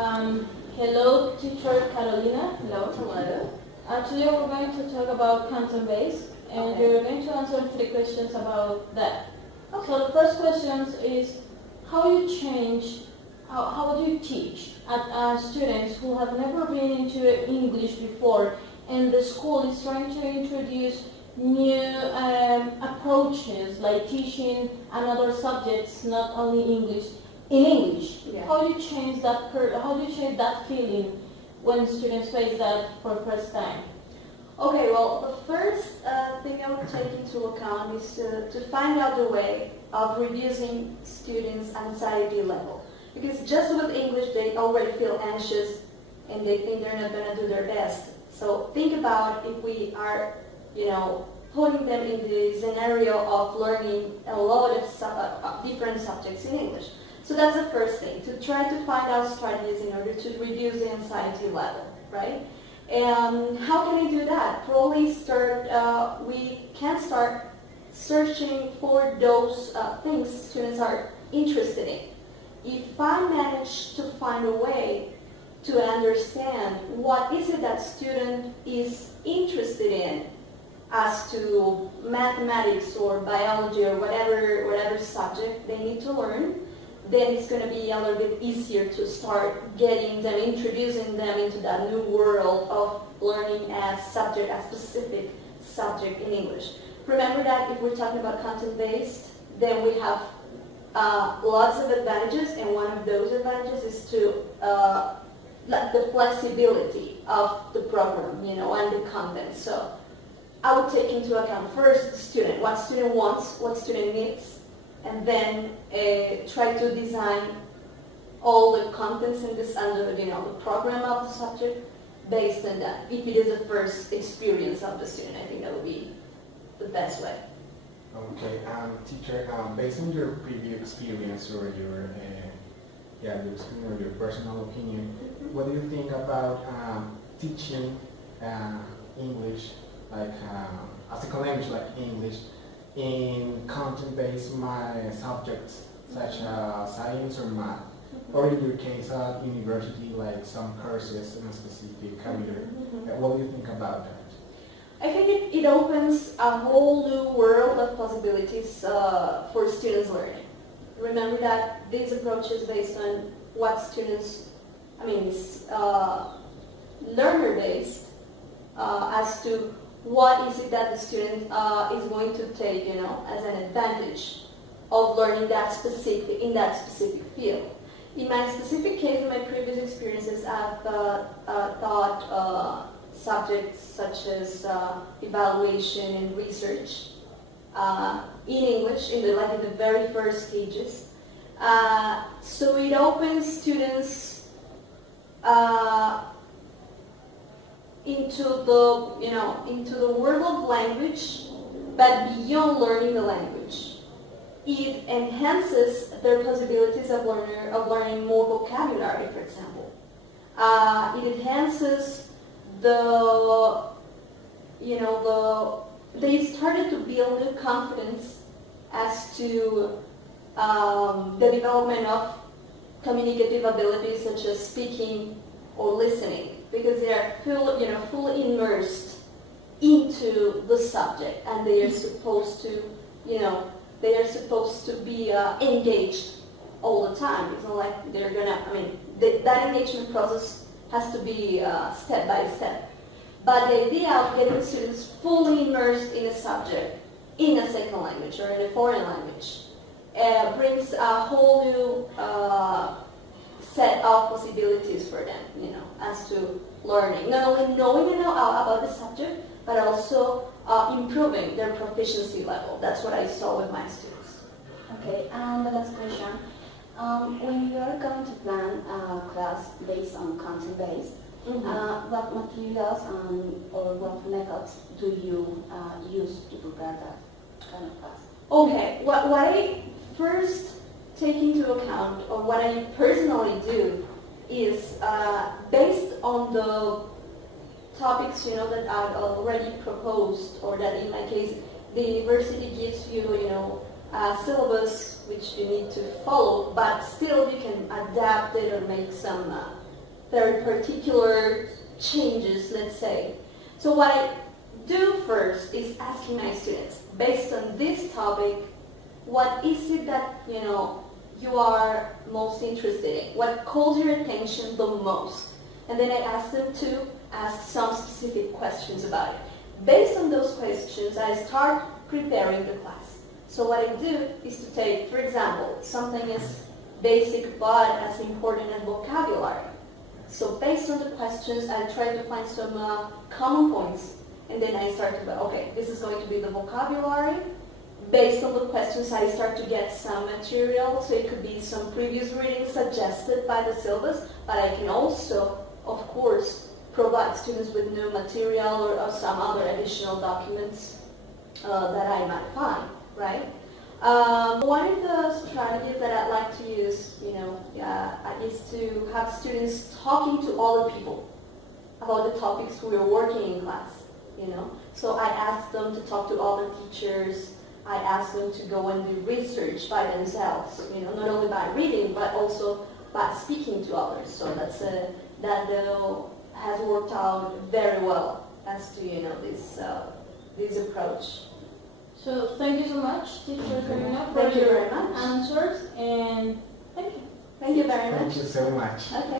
Hello, teacher Carolina. Hello. Hello. Today we're going to talk about content-based, and Okay. we're going to answer 3 questions about that. Okay. So the first question is, how do you teach students who have never been into English before, and the school is trying to introduce new approaches like teaching another subjects, not only English, in English? Yeah. How do you change that? How do you change that feeling when students face that for the first time? Okay, well, the first thing I would take into account is to find out a way of reducing students' anxiety level. Because just with English, they already feel anxious and they think they're not going to do their best. So think about if we are, putting them in the scenario of learning a lot of different subjects in English. So that's the first thing, to try to find out strategies in order to reduce the anxiety level, right? And how can I do that? Probably we can start searching for those things students are interested in. If I manage to find a way to understand what is it that student is interested in as to mathematics or biology or whatever subject they need to learn, then it's going to be a little bit easier to start introducing them into that new world of learning a specific subject in English. Remember that if we're talking about content-based, then we have lots of advantages, and one of those advantages is to the flexibility of the program, and the content. So I would take into account first the student, what student wants, what student needs, and then try to design all the contents in this under the program of the subject based on that. If it is the first experience of the student, I think that would be the best way. Okay, teacher, based on your previous experience or your personal opinion, what do you think about teaching English, like a second language like English, in content-based subjects such as science or math, or in your case at university, like some courses in a specific career? What do you think about that? I think it opens a whole new world of possibilities for students learning. Remember that this approach is based on what students, learner-based as to what is it that the student is going to take, as an advantage of learning in that specific field. In my specific case, in my previous experiences, I've taught subjects such as evaluation and research in English in the very first stages. So it opens students into the world of language, but beyond learning the language. It enhances their possibilities of learning more vocabulary, for example. It enhances they started to build new confidence as to the development of communicative abilities such as speaking or listening, because they are fully immersed into the subject, and they are supposed to be engaged all the time. It's not like they're that engagement process has to be step by step. But the idea of getting students fully immersed in a subject in a second language or in a foreign language brings a whole new set of possibilities for them, as to learning. Not only knowing about the subject, but also improving their proficiency level. That's what I saw with my students. Okay, and the last question. When you are going to plan a class based on content-based, what materials or what methods do you use to prepare that kind of class? Okay, what I first take into account, or what I personally do, is based on the topics that I've already proposed, or that in my case the university gives you, a syllabus which you need to follow, but still you can adapt it or make some very particular changes, let's say. So what I do first is asking my students, based on this topic, what is it that, you are most interested in? What calls your attention the most? And then I ask them to ask some specific questions about it. Based on those questions, I start preparing the class. So what I do is to take, for example, something as basic but as important as vocabulary. So based on the questions, I try to find some common points, and then I start to go, okay, this is going to be the vocabulary. Based on the questions, I start to get some material, so it could be some previous readings suggested by the syllabus, but I can also, of course, provide students with new material or some other additional documents that I might find, right? One of the strategies that I'd like to use, is to have students talking to other people about the topics we are working in class, So I ask them to talk to other teachers. I ask them to go and do research by themselves, not only by reading, but also by speaking to others. So that has worked out very well as to, this approach. So thank you so much, teacher Karina, for Thank you your very much. answers, and thank you. Thank you very much. Thank you so much. Okay.